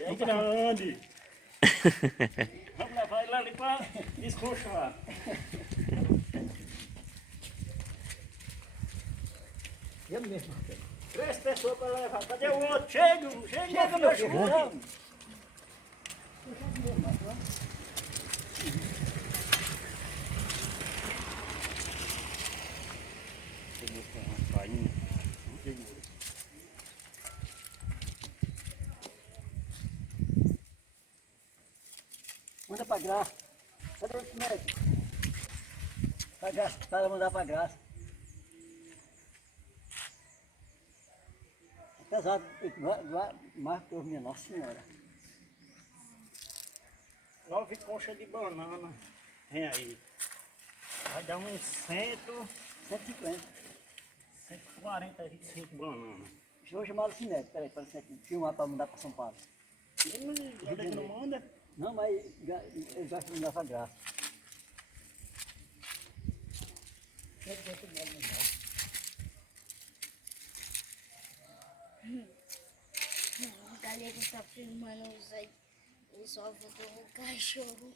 É grande. Vamos levar ele ali para desconchoar. Eu mesmo. 3 pessoas para levar. Cadê o outro? Chega, meu filho. Manda pra Graça. Cadê o médico? Pra Graça, para mandar pra Graça. É pesado, mais que minha Nossa Senhora. 9 conchas de banana. Vem aí. Vai dar uns 150. 145 bananas. Deixa eu chamar o Cineto, peraí, para você filmar para mandar para São Paulo. Ele que não manda? Não, mas ele vai mandar pra Graça. A galera tá filmando os ovos do cachorro.